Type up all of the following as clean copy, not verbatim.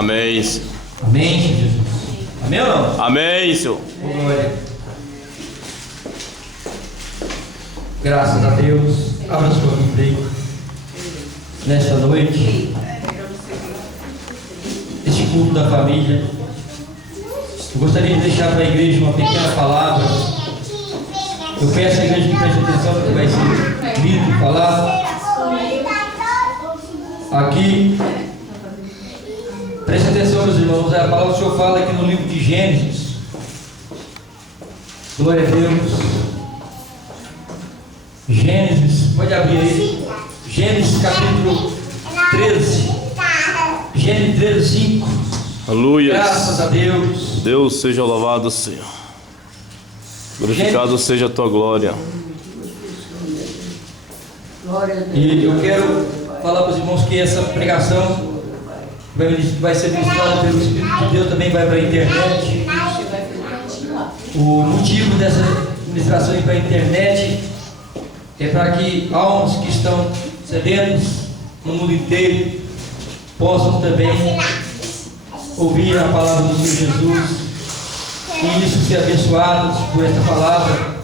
Amém. Amém, Senhor Jesus. Amém ou não? Amém, Senhor. Glória. Graças a Deus. Abra sua Bíblia aí. Nesta noite, este culto da família, eu gostaria de deixar para a igreja uma pequena palavra. Eu peço à igreja que preste atenção no que vai ser lido e falado aqui. Preste atenção, meus irmãos. A palavra do Senhor fala aqui no livro de Gênesis. Glória a Deus. Gênesis, pode abrir aí. Gênesis capítulo 13. Gênesis 13, 5. Aleluia. Graças a Deus. Deus seja louvado, Senhor. Glorificado seja a tua glória. E eu quero falar para os irmãos que essa pregação vai ser ministrada pelo Espírito de Deus, também vai para a internet. O motivo dessa ministração ir para a internet é para que almas que estão sedentas no mundo inteiro possam também ouvir a palavra do Senhor Jesus e isso ser abençoados por esta palavra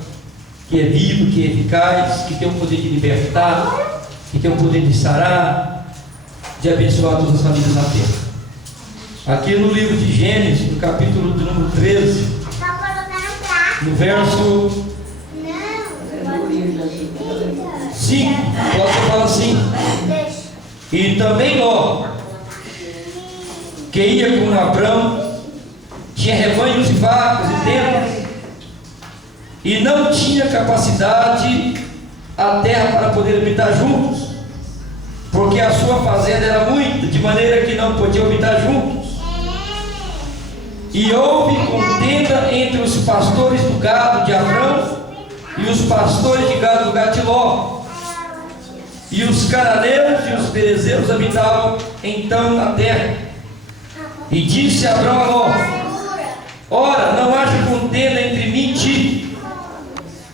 que é viva, que é eficaz, que tem o poder de libertar, que tem o poder de sarar, de abençoar todas as famílias na terra. Aqui no livro de Gênesis, no capítulo de número 13, no verso 5, você fala assim: e também Ló, que ia com Abrão, tinha rebanhos e vacas e tendas, e não tinha capacidade a terra para poder habitar juntos, porque a sua fazenda era muita, de maneira que não podiam habitar juntos. E houve contenda entre os pastores do gado de Abrão e os pastores de gado do gado de Ló. E os cananeus e os perezeus habitavam então na terra. E disse Abrão a Ló: ora, não haja contenda entre mim e ti,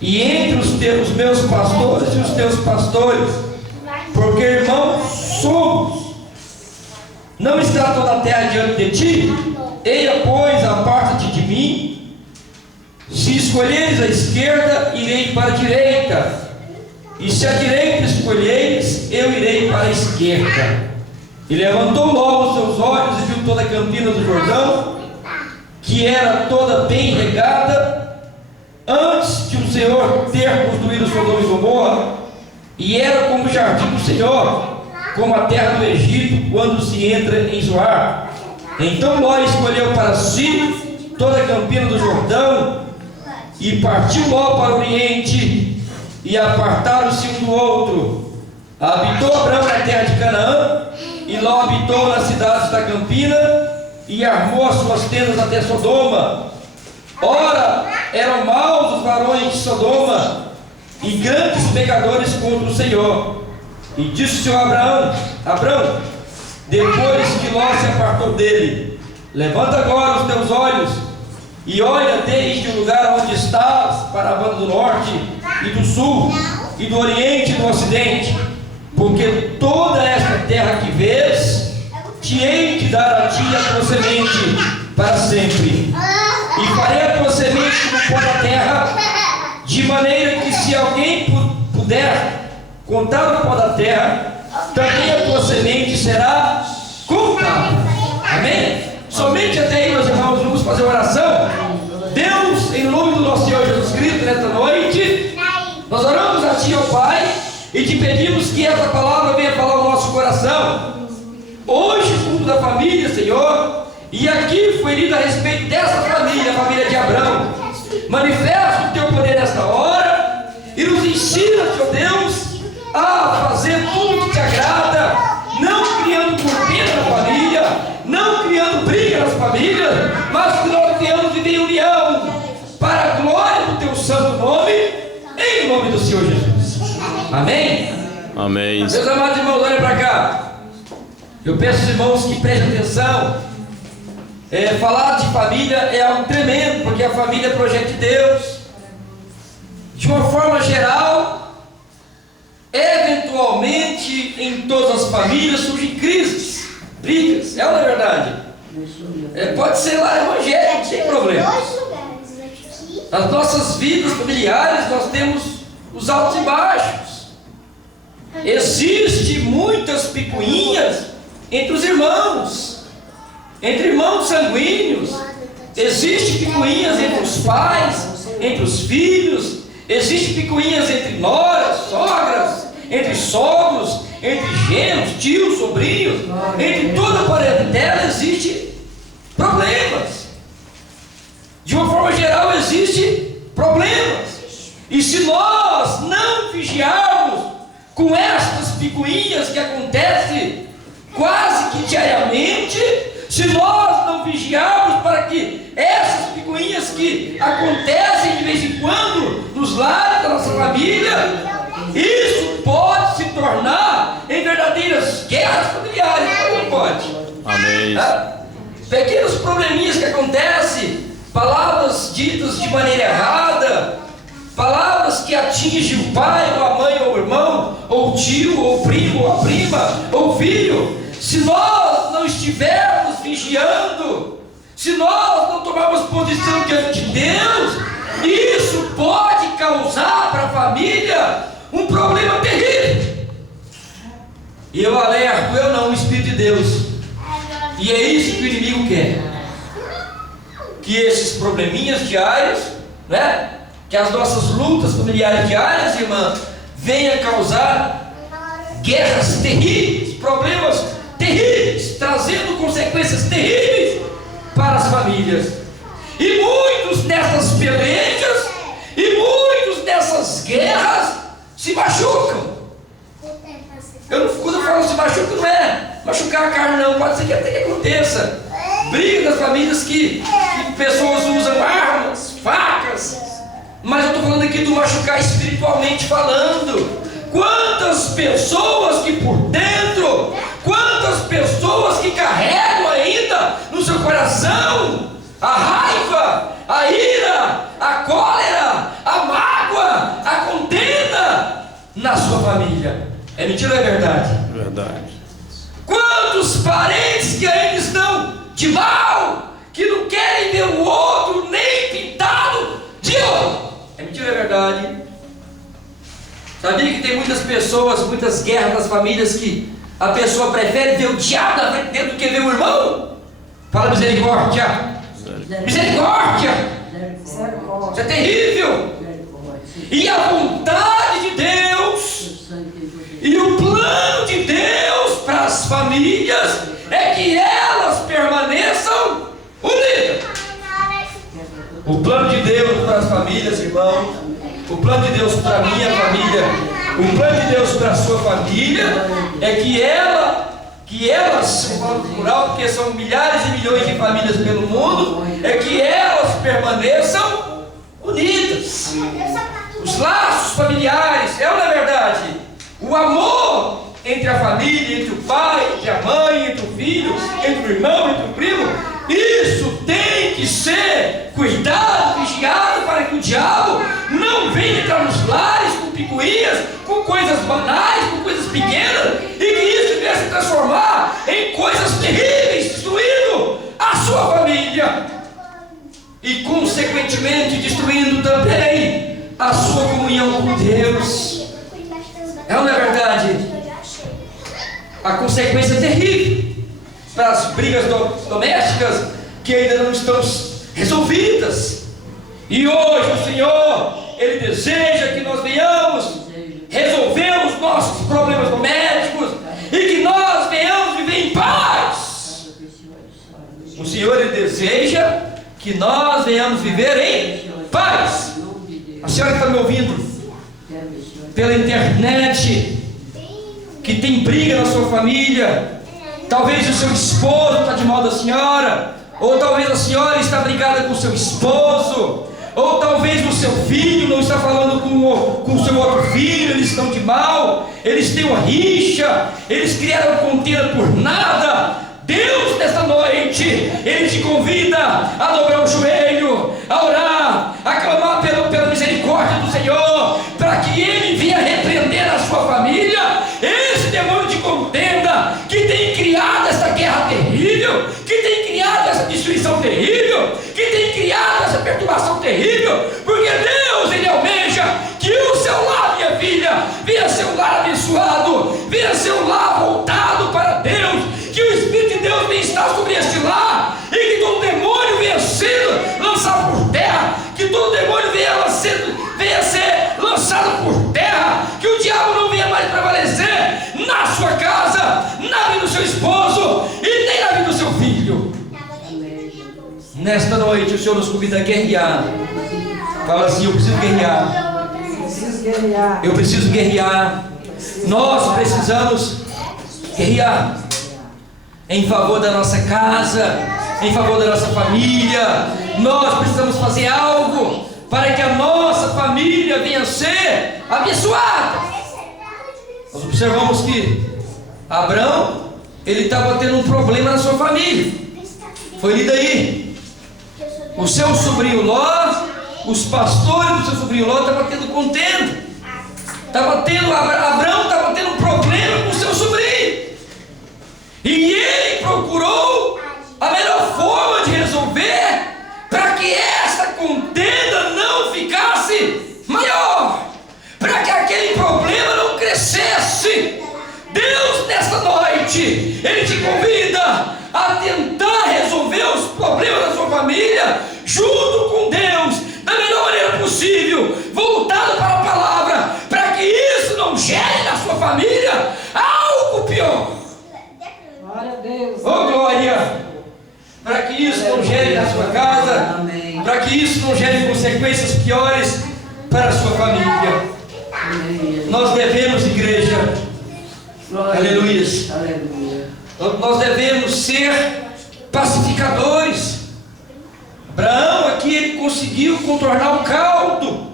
e entre os meus pastores e os teus pastores, porque irmãos somos. Não está toda a terra diante de ti? Eia, pois, aparta-te de mim. Se escolheres a esquerda, irei para a direita, e se a direita escolheres, eu irei para a esquerda. E levantou logo os seus olhos e viu toda a campina do Jordão, que era toda bem regada, antes de o Senhor ter construído Sodoma e Gomorra, e era como o jardim do Senhor, como a terra do Egito, quando se entra em Zoar. Então Ló escolheu para si toda a campina do Jordão, e partiu Ló para o oriente, e apartaram-se um do outro. Habitou Abrão na terra de Canaã, e Ló habitou nas cidades da campina, e armou as suas tendas até Sodoma. Ora, eram maus os varões de Sodoma, e grandes pecadores contra o Senhor. E disse o Senhor a Abraão: Abrão, depois que Ló se apartou dele, levanta agora os teus olhos e olha desde o lugar onde estás para a banda do norte e do sul e do oriente e do ocidente, porque toda esta terra que vês te hei de dar a ti e a tua semente para sempre, e farei a tua semente como pó da terra, de maneira que se alguém puder contar o pó da terra, também a tua semente será contada. Amém? Somente até aí, meus irmãos, vamos fazer oração. Deus, em nome do nosso Senhor Jesus Cristo, nesta noite, nós oramos a Ti, ó Pai, e te pedimos que essa palavra venha falar ao nosso coração. Hoje, o culto da família, Senhor, e aqui foi lido a respeito dessa família, a família de Abrão. Manifesta o Teu poder nesta hora e nos ensina, Senhor Deus, a fazer tudo que Te agrada, não criando contenda na família, não criando briga nas famílias, mas criando viver em união, para a glória do Teu santo nome, em nome do Senhor Jesus. Amém? Amém. Meus amados irmãos, olhem para cá. Eu peço aos irmãos que prestem atenção. Falar de família é algo tremendo, porque a família é projeto de Deus. De uma forma geral, eventualmente em todas as famílias surgem crises, brigas, é ou não é verdade? Pode ser lá evangélico, sem problema. Nas nossas vidas familiares nós temos os altos e baixos. Existem muitas picuinhas entre os irmãos, entre irmãos sanguíneos. Existem picuinhas entre os pais, entre os filhos. Existem picuinhas entre noras, sogras, entre sogros, entre genros, tios, sobrinhos. Entre toda a parentela existem problemas. De uma forma geral existem problemas. E se nós não vigiarmos com estas picuinhas que acontecem quase que diariamente, se nós não vigiarmos para que essas picuinhas que acontecem de vez em quando nos lares da nossa família, isso pode se tornar em verdadeiras guerras familiares. Não pode? Amém. Pequenos probleminhas que acontecem, palavras ditas de maneira errada, palavras que atingem o pai, ou a mãe, ou o irmão, ou o tio, ou o primo, ou a prima, ou o filho. Se nós não estivermos vigiando, se nós não tomarmos posição diante de Deus, isso pode causar para a família um problema terrível. E eu alerto, eu não, o Espírito de Deus. E é isso que o inimigo quer. Que esses probleminhas diários, né? Que as nossas lutas familiares diárias, irmã, venham causar guerras terríveis, problemas terríveis, trazendo consequências terríveis para as famílias. E muitos nessas pelejas, e muitos nessas guerras se machucam. Quando eu falo se machuca, não é machucar a carne, não. Pode ser que até que aconteça briga das famílias que pessoas usam armas, facas. Mas eu estou falando aqui do machucar espiritualmente falando. Quantas pessoas que por dentro, quantas pessoas que carregam ainda no seu coração a raiva, a ira, a cólera, a mágoa, a contenda na sua família. É mentira ou é verdade? Verdade. Quantos parentes que ainda estão de mal, que não querem ver o outro nem pintado de ouro? É mentira ou é verdade? Sabia que tem muitas pessoas, muitas guerras nas famílias que a pessoa prefere ver o diabo na frente dele do que ver o irmão? Fala misericórdia. Misericórdia. Isso é terrível. E a vontade de Deus e o plano de Deus para as famílias é que elas permaneçam unidas. O plano de Deus para as famílias, irmão, o plano de Deus para a minha família, o plano de Deus para a sua família é que elas, eu falo no plural porque são milhares e milhões de famílias pelo mundo, é que elas permaneçam unidas. Os laços familiares, é ou não é verdade? O amor entre a família, entre o pai, entre a mãe, entre o filho, entre o irmão, entre o primo, isso tem que ser cuidado, vigiado, para que o diabo não venha entrar nos lares com picuinhas, com coisas banais, com coisas pequenas, e que isso venha se transformar em coisas terríveis, destruindo a sua família e consequentemente destruindo também a sua comunhão com Deus. É ou não é verdade? A consequência é terrível para as brigas domésticas que ainda não estão resolvidas. E hoje o Senhor, Ele deseja que nós venhamos resolver os nossos problemas domésticos e que nós venhamos viver em paz. O Senhor, Ele deseja que nós venhamos viver em paz. A senhora que está me ouvindo pela internet, que tem briga na sua família, talvez o seu esposo está de mal da senhora, ou talvez a senhora está brigada com o seu esposo, ou talvez o seu filho não está falando com o seu outro filho, eles estão de mal, eles têm uma rixa, eles criaram contenda por nada. Deus, nesta noite, Ele te convida a dobrar o joelho, a orar, a clamar pela misericórdia do Senhor, para que Ele venha repreender a sua família, esse demônio de contenda que tem criado esta guerra terrível, que tem criado bem-estar sobre este lar, e que todo demônio venha sendo lançado por terra, que todo demônio venha ser lançado por terra, que o diabo não venha mais prevalecer na sua casa, na vida do seu esposo e nem na vida do seu filho. Nesta noite o Senhor nos convida a guerrear. Fala assim: eu preciso guerrear. Eu preciso guerrear. Nós precisamos guerrear em favor da nossa casa, em favor da nossa família. Nós precisamos fazer algo para que a nossa família venha a ser abençoada. Nós observamos que Abraão, ele estava tendo um problema na sua família. Foi lido aí. O seu sobrinho Ló, os pastores do seu sobrinho Ló estavam tendo contenda. Abraão estava tendo um problema com o seu sobrinho. E ele procurou a melhor forma de resolver para que essa contenda não ficasse maior, para que aquele problema não crescesse. Deus, nesta noite, Ele te convida a tentar resolver os problemas da sua família junto com Deus, da melhor maneira possível, voltado para a palavra, para que isso não gere na sua família algo pior. Glória a Deus. Oh, glória! Para que isso não gere na sua casa, para que isso não gere consequências piores para a sua família. Nós devemos, igreja, aleluia, nós devemos ser pacificadores. Abraão aqui, ele conseguiu contornar o caldo.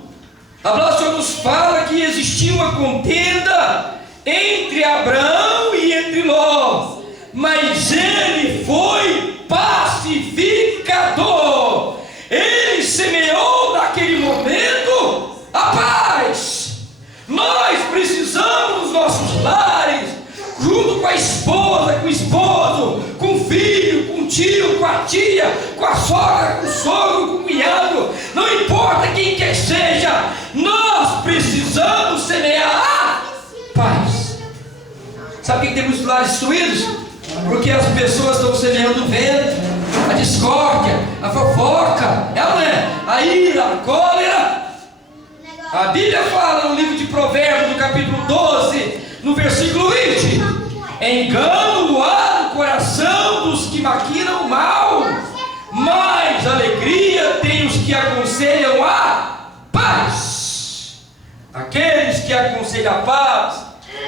A palavra do Senhor nos fala que existia uma contenda entre Abraão e entre Ló, mas ele foi pacificador. Ele semeou naquele momento a paz. Nós precisamos nos nossos lares, junto com a esposa, com o esposo, com o filho, com o tio, com a tia, com a sogra, com o sogro, com o cunhado, não importa quem quer seja, nós precisamos semear a paz. Sabe por que tem muitos lares destruídos? Porque as pessoas estão semeando o vento, a discórdia, a fofoca, a ira, a cólera. A Bíblia fala no livro de Provérbios, no capítulo 12, no versículo 20: engano há no coração dos que maquinam mal, mas alegria tem os que aconselham a paz. Aqueles que aconselham a paz,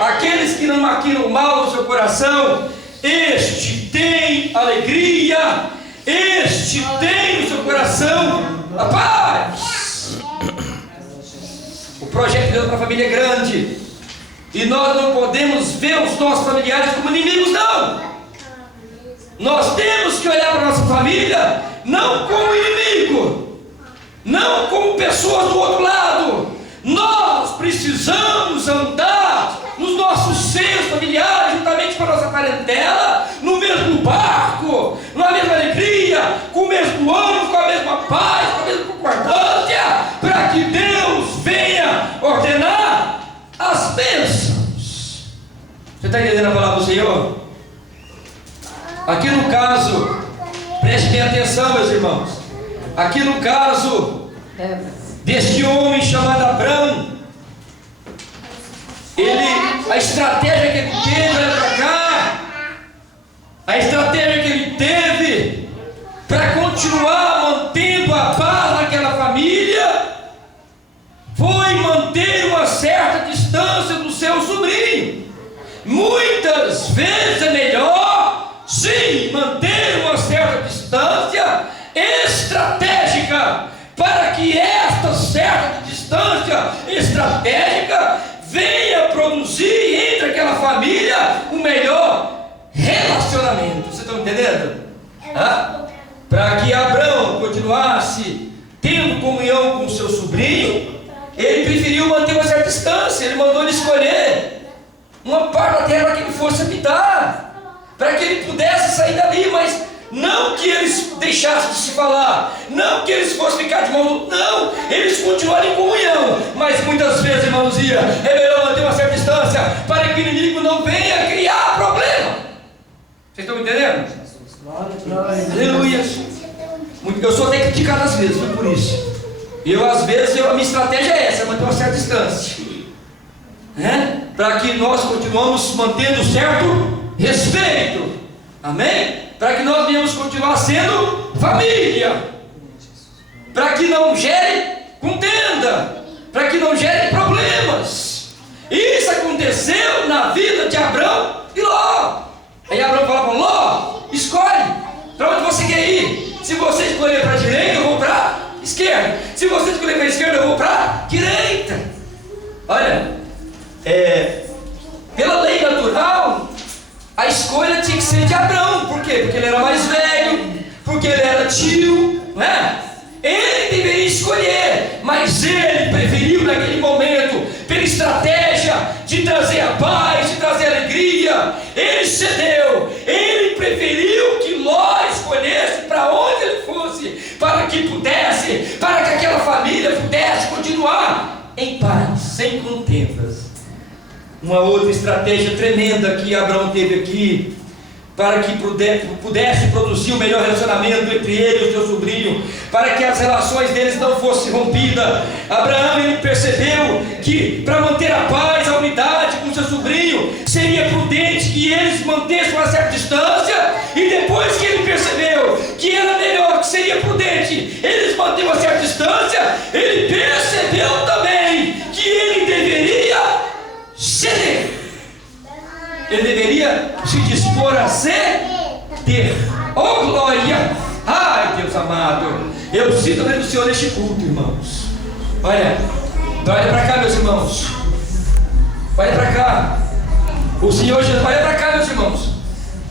aqueles que não maquinam mal no seu coração, este tem alegria, este tem no seu coração a paz. O projeto de Deus para a família é grande, e nós não podemos ver os nossos familiares como inimigos, não. Nós temos que olhar para a nossa família não como inimigo, não como pessoas do outro lado. Nós precisamos andar nos nossos seios familiares, juntamente com a nossa parentela, no mesmo barco, na mesma alegria, com o mesmo ânimo, com a mesma paz, com a mesma concordância, para que Deus venha ordenar as bênçãos. Você está entendendo a palavra do Senhor? Aqui no caso, preste bem atenção, meus irmãos. Aqui no caso deste homem chamado Abraão, a estratégia que ele teve, olha para cá, a estratégia que ele teve para continuar mantendo a paz naquela família foi manter uma certa distância do seu sobrinho. Muitas vezes é melhor, sim, manter uma certa distância estratégica, para que esta certa distância estratégica venha produzir entre aquela família um melhor relacionamento. Vocês estão entendendo? Para que Abraão continuasse tendo comunhão com o seu sobrinho, ele preferiu manter uma certa distância. Ele mandou ele escolher uma parte da terra para que ele fosse habitar, para que ele pudesse sair dali, mas não que eles deixassem de se falar, não que eles fossem ficar de mão, não, eles continuaram em comunhão, mas muitas vezes, irmãozinha, é melhor manter uma certa distância, para que o inimigo não venha criar problema. Vocês estão me entendendo? Aleluia. Eu sou até criticado às vezes, foi por isso. Às vezes, a minha estratégia é essa, manter uma certa distância, né? Para que nós continuemos mantendo certo respeito, amém? Para que nós venhamos continuar sendo família, para que não gere contenda, para que não gere problemas. Isso aconteceu na vida de Abrão e Ló. Aí Abrão fala para Ló: escolhe para onde você quer ir. Se você escolher para a direita, eu vou para a esquerda. Se você escolher para a esquerda, eu vou para a direita. Olha, pela lei natural, a escolha tinha que ser de Abrão. Por quê? Porque ele era mais velho, porque ele era tio, não é? Ele deveria escolher, mas ele preferiu naquele momento, pela estratégia de trazer a paz, de trazer a alegria, ele cedeu. Ele preferiu que Ló escolhesse para onde ele fosse, para que aquela família pudesse continuar em paz, sem contendas. Uma outra estratégia tremenda que Abraão teve aqui, para que pudesse produzir o melhor relacionamento entre ele e o seu sobrinho, para que as relações deles não fossem rompidas. Abraão, ele percebeu que para manter a paz, a unidade com o seu sobrinho, seria prudente que eles mantessem uma certa distância. E depois que ele percebeu que era melhor, que seria prudente eles manterem uma certa distância, ele percebeu também que ele deveria ceder. Ele deveria se dispor a ceder. Oh glória! Ai Deus amado, eu sinto a lei do Senhor neste culto, irmãos. Olha para cá, meus irmãos. Olha para cá. O Senhor Jesus, olha para cá, meus irmãos.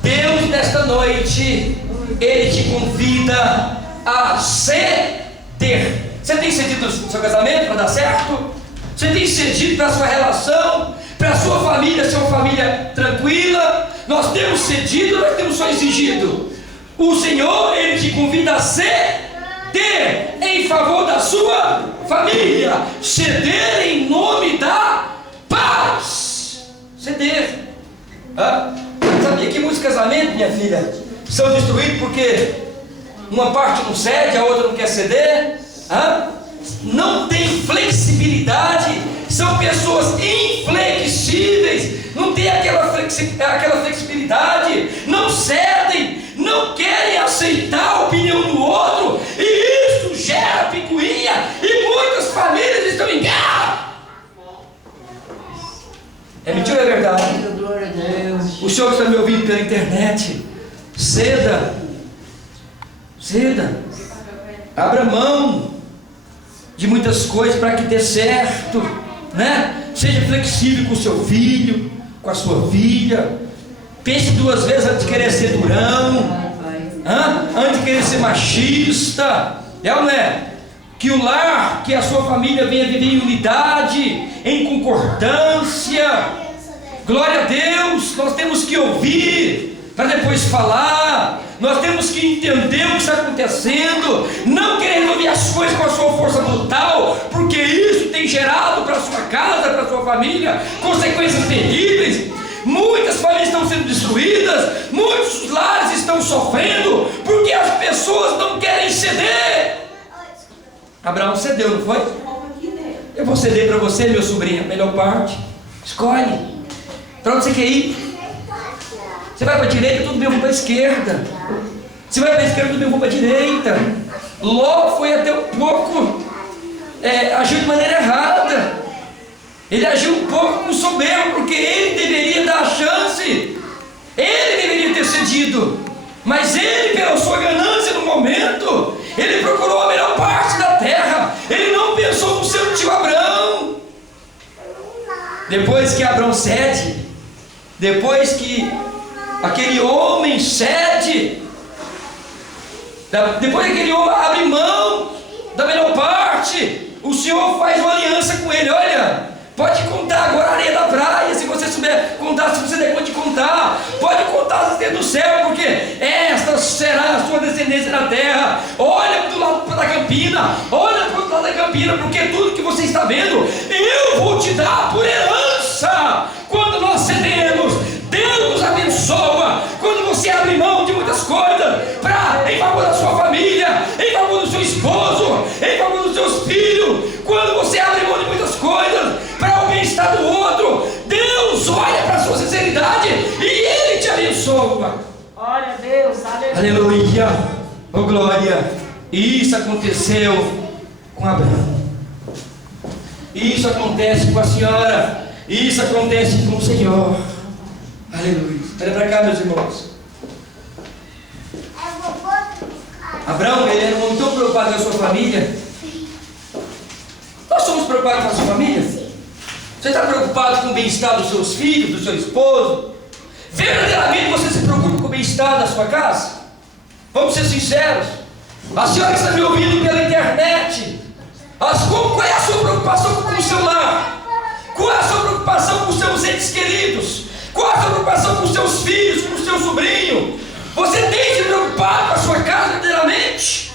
Deus nesta noite, Ele te convida a ceder. Você tem cedido no seu casamento para dar certo? Você tem cedido para a sua relação, para a sua família ser uma família tranquila? Nós temos cedido, nós temos só exigido. O Senhor, Ele te convida a ceder em favor da sua família, ceder em nome da paz. Ceder. Sabia que muitos casamentos, minha filha, são destruídos porque uma parte não cede, a outra não quer ceder? Não tem flexibilidade, são pessoas inflexíveis, não tem aquela flexibilidade, não cedem, não querem aceitar a opinião do outro, e isso gera picuinha, e muitas famílias estão em guerra. É mentira ou é verdade? Glória a Deus. O senhor que está me ouvindo pela internet, ceda, abra mão de muitas coisas para que dê certo, né? Seja flexível com o seu filho, com a sua filha. Pense duas vezes antes de querer ser durão, antes de querer ser machista. É ou não é? Que o lar, que a sua família venha viver em unidade, em concordância. Glória a Deus. Nós temos que ouvir para depois falar. Nós temos que entender o que está acontecendo, não querer resolver as coisas com a sua força brutal, porque isso tem gerado para a sua casa, para a sua família, consequências terríveis. Muitas famílias estão sendo destruídas, muitos lares estão sofrendo, porque as pessoas não querem ceder. Abraão cedeu, não foi? Eu vou ceder para você, meu sobrinho, a melhor parte. Escolhe. Para onde você quer ir? Você vai para a direita, tudo bem, eu vou para a esquerda. Você vai para a esquerda, tudo bem, eu vou para a direita. Ló foi até um pouco, agiu de maneira errada. Ele agiu um pouco com soberba, porque ele deveria dar a chance. Ele deveria ter cedido. Mas ele, pela sua ganância no momento, ele procurou a melhor parte da terra. Ele não pensou no seu tio Abrão. Depois que Abrão cede, depois que aquele homem cede, depois que aquele homem abre mão da melhor parte, o Senhor faz uma aliança com ele. Olha, pode contar agora a areia da praia, se você souber contar, se você der conta de contar, pode contar as estrelas do céu, porque esta será a sua descendência na terra. Olha do lado da campina, olha para o lado da campina, porque tudo que você está vendo, eu vou te dar por herança. Quando nós cedemos, Deus nos abençoa. Quando você abre mão de muitas coisas em favor da sua família, em favor do seu esposo, em favor dos seus filhos. Quando você abre mão de muitas coisas para o bem-estar do outro, Deus olha para a sua sinceridade e Ele te abençoa. Glória a Deus, aleluia. Aleluia, oh glória. E isso aconteceu com Abraão. Isso acontece com a senhora. Isso acontece com o Senhor. Aleluia. Olha para cá, meus irmãos. Abraão, ele era um homem tão preocupado com a sua família. Nós somos preocupados com a sua família? Você está preocupado com o bem-estar dos seus filhos, do seu esposo? Verdadeiramente você se preocupa com o bem-estar da sua casa? Vamos ser sinceros. A senhora que está me ouvindo pela internet, qual é a sua preocupação com o seu lar? Qual é a sua preocupação com os seus entes queridos? Qual é a sua preocupação com os seus filhos, com o seu sobrinho? Você tem se preocupado com a sua casa verdadeiramente?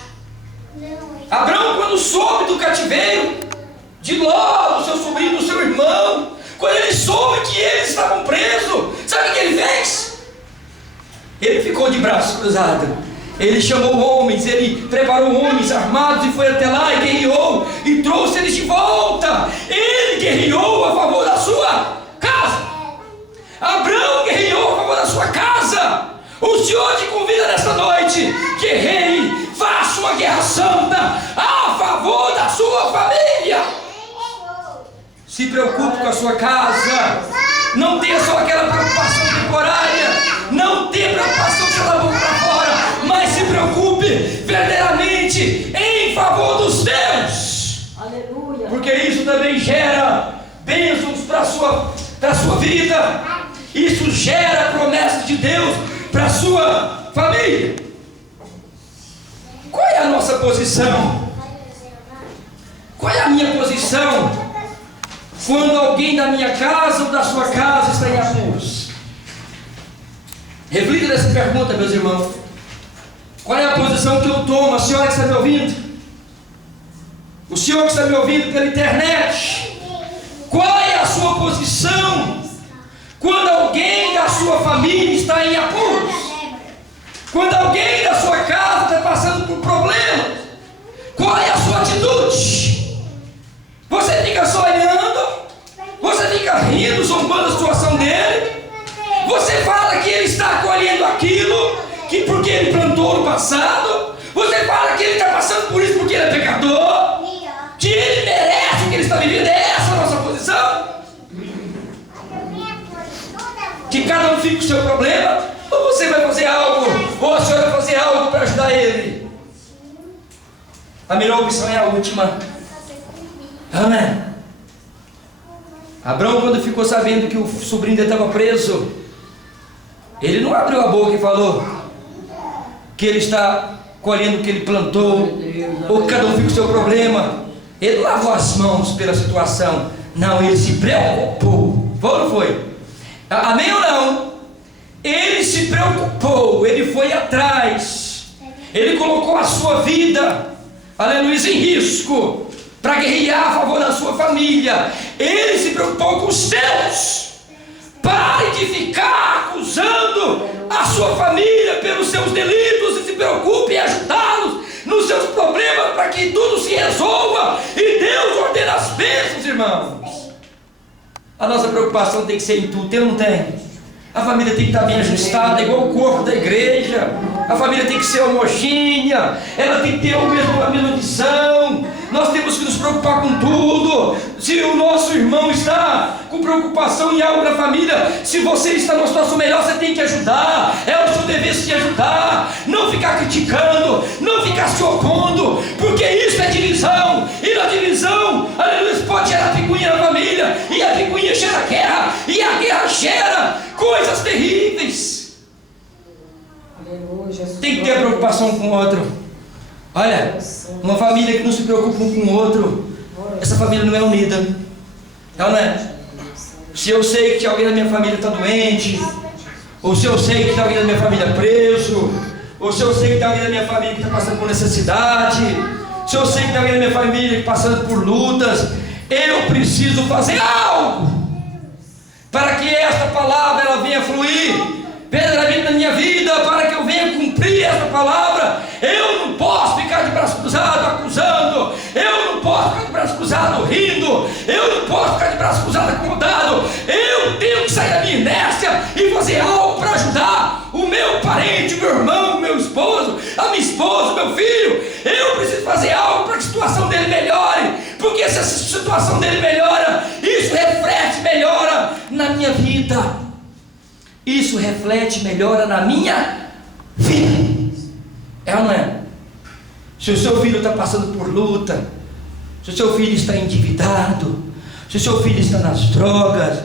Abraão, quando soube do cativeiro de Ló, do seu sobrinho, do seu irmão, quando ele soube que eles estavam presos, sabe o que ele fez? Ele ficou de braços cruzados. Ele chamou homens, ele preparou homens armados e foi até lá e guerreou e trouxe eles de volta. Ele guerreou a favor da sua casa. Abraão guerreou a favor da sua casa. O Senhor te convida nesta noite: guerreie, faça uma guerra santa a favor da sua família. Se preocupe com a sua casa. Não tenha só aquela preocupação temporária. Não tenha preocupação de jogar a boca para fora, mas se preocupe verdadeiramente em favor dos teus. Aleluia. Porque isso também gera bênçãos para a sua vida. Isso gera promessas de Deus para a sua família. Qual é a nossa posição? Qual é a minha posição quando alguém da minha casa ou da sua casa está em apuros? Reflita nessa pergunta, meus irmãos. Qual é a posição que eu tomo? A senhora que está me ouvindo, o senhor que está me ouvindo pela internet, qual é a sua posição quando alguém da sua família está em apuros? Quando alguém da sua casa está passando por problemas, qual é a sua atitude? Você fica só olhando? Você fica rindo, zombando da situação dele? Você fala que ele está colhendo aquilo porque ele plantou no passado? Você fala que ele está passando por isso porque ele é pecador? Que ele merece o que ele está vivendo? É essa a nossa posição? Que cada um fique com o seu problema? Ou você vai fazer algo? Ou a senhora vai fazer algo para ajudar ele? A melhor opção é a última. Amém. Abraão, quando ficou sabendo que o sobrinho dele estava preso, ele não abriu a boca e falou que ele está colhendo o que ele plantou, ou que cada um fica com o seu problema. Ele não lavou as mãos pela situação. Não, ele se preocupou. Foi ou não foi? Amém ou não? Ele se preocupou, ele foi atrás, ele colocou a sua vida, aleluia, em risco, para guerrear a favor da sua família. Ele se preocupou com os seus. Pare de ficar acusando a sua família pelos seus delitos e se preocupe em ajudá-los nos seus problemas para que tudo se resolva e Deus ordena as bênçãos, irmãos. A nossa preocupação tem que ser em tudo, tem ou não tem? A família tem que estar bem ajustada, igual o corpo da igreja. A família tem que ser homogênea, ela tem que ter a mesma visão. Nós temos que nos preocupar com tudo. Se o nosso irmão está com preocupação em algo na família, se você está numa situação melhor, você tem que ajudar. É o seu dever se ajudar. Não ficar criticando, não ficar se opondo, porque isso é divisão. E na divisão, aleluia, pode gerar picuinha na família, e a picuinha gera guerra, e a guerra gera coisas terríveis. Tem que ter preocupação com o outro. Olha, uma família que não se preocupa um com o outro, essa família não é unida. Não é? Se eu sei que alguém da minha família está doente, ou se eu sei que tem alguém da minha família preso, ou se eu sei que tem alguém da minha família que está passando por necessidade, se eu sei que tem alguém da minha família que está passando por lutas, eu preciso fazer algo para que esta palavra ela venha fluir pedra na vida da minha vida, para que eu venha cumprir essa palavra. Eu não posso ficar de braço cruzado acusando, eu não posso ficar de braço cruzado rindo, eu não posso ficar de braço cruzado acomodado. Eu tenho que sair da minha inércia e fazer algo para ajudar o meu parente, o meu irmão, o meu esposo, a minha esposa, o meu filho. Eu preciso fazer algo para que a situação dele melhore, porque se a situação dele melhora, isso reflete, melhora na minha vida. Isso reflete, melhora na minha vida. É ou não é? Se o seu filho está passando por luta, se o seu filho está endividado, se o seu filho está nas drogas,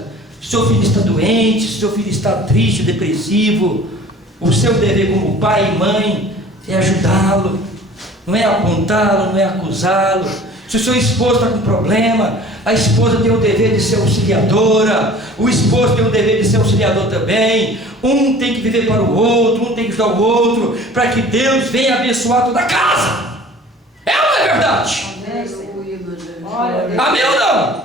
se o seu filho está doente, se o seu filho está triste, depressivo, o seu dever como pai e mãe é ajudá-lo, não é apontá-lo, não é acusá-lo. Se o seu esposo está com problema, a esposa tem o dever de ser auxiliadora, o esposo tem o dever de ser auxiliador também. Um tem que viver para o outro, um tem que ajudar o outro, para que Deus venha abençoar toda a casa. É ou não é verdade? Amém ou não?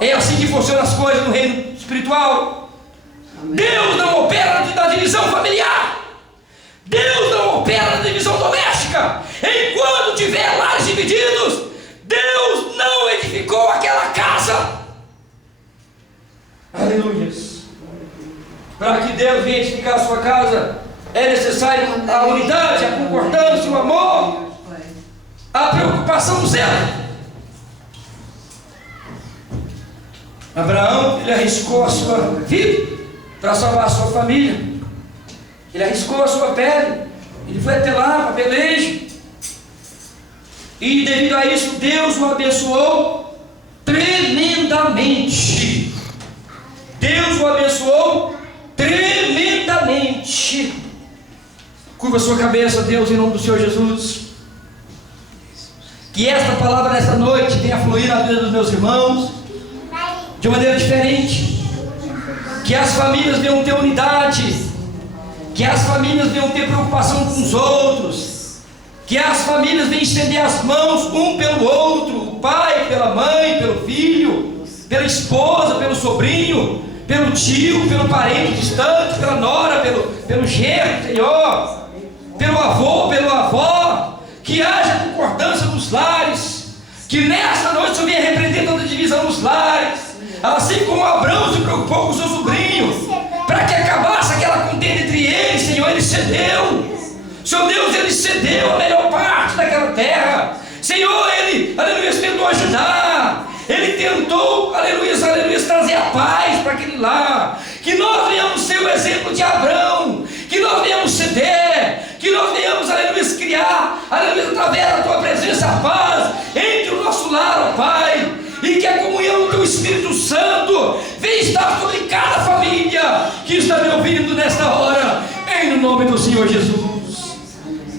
É assim que funcionam as coisas no reino espiritual. Deus não opera na divisão familiar. Deus não opera na divisão doméstica. Enquanto tiver lares divididos, Deus não edificou aquela casa. Aleluia. Para que Deus venha edificar a sua casa, é necessário a unidade, a concordância, o amor, a preocupação, o zelo. Abraão, ele arriscou a sua vida para salvar a sua família. Ele arriscou a sua pele. Ele foi até lá para peleja. E devido a isso, Deus o abençoou tremendamente. Deus o abençoou tremendamente. Curva sua cabeça, Deus, em nome do Senhor Jesus. Que esta palavra nesta noite venha fluir na vida dos meus irmãos de maneira diferente. Que as famílias venham ter unidade. Que as famílias venham ter preocupação com os outros. Que as famílias venham estender as mãos um pelo outro. O pai pela mãe, pelo filho, pela esposa, pelo sobrinho, pelo tio, pelo parente distante, pela nora, pelo genro, Senhor, pelo avô, pela avó. Que haja concordância nos lares. Que nesta noite o Senhor venha repreender toda a divisão nos lares. Assim como Abraão se preocupou com o seu sobrinho, para que acabasse aquela contenda entre eles, Senhor, ele cedeu. Senhor Deus, ele cedeu a melhor parte daquela terra. Senhor, ele, aleluia, tentou ajudar. Ele tentou, aleluia, trazer a paz para aquele lá. Que nós venhamos ser o exemplo de Abraão. Que nós venhamos ceder. Que nós venhamos, aleluia, criar, aleluia, através da tua presença, a paz entre o nosso lar, ó Pai. E que a comunhão do Espírito Santo venha estar sobre cada família que está me ouvindo nesta hora, em nome do Senhor Jesus.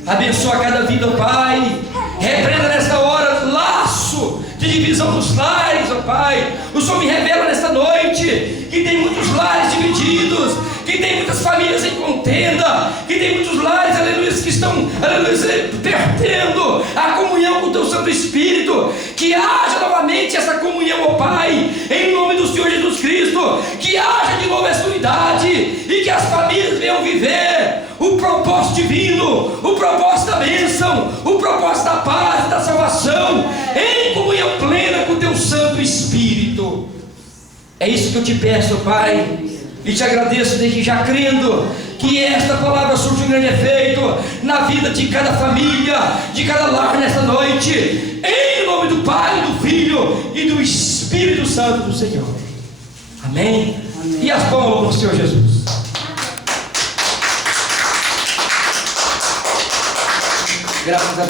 Abençoa cada vida, ó Pai. Repreenda nesta hora laço de divisão dos lares, ó Pai. O Senhor me revela nesta noite que tem muitos lares divididos, que tem muitas famílias em contenda, que tem muitos lares, aleluia, que estão, aleluia, perdendo a comunhão com o teu Santo Espírito. Que haja novamente essa comunhão, ó Pai, em nome do Senhor Jesus Cristo. Que haja de novo essa unidade e que as famílias venham viver o propósito divino, o propósito da bênção, o propósito da paz e da salvação, em comunhão plena com o teu Santo Espírito. É isso que eu te peço, Pai, e te agradeço desde já, crendo que esta palavra surte um grande efeito na vida de cada família, de cada lar nesta noite, em nome do Pai, do Filho e do Espírito Santo do Senhor. Amém? Amém. E as palmas do Senhor Jesus. Graças a Deus.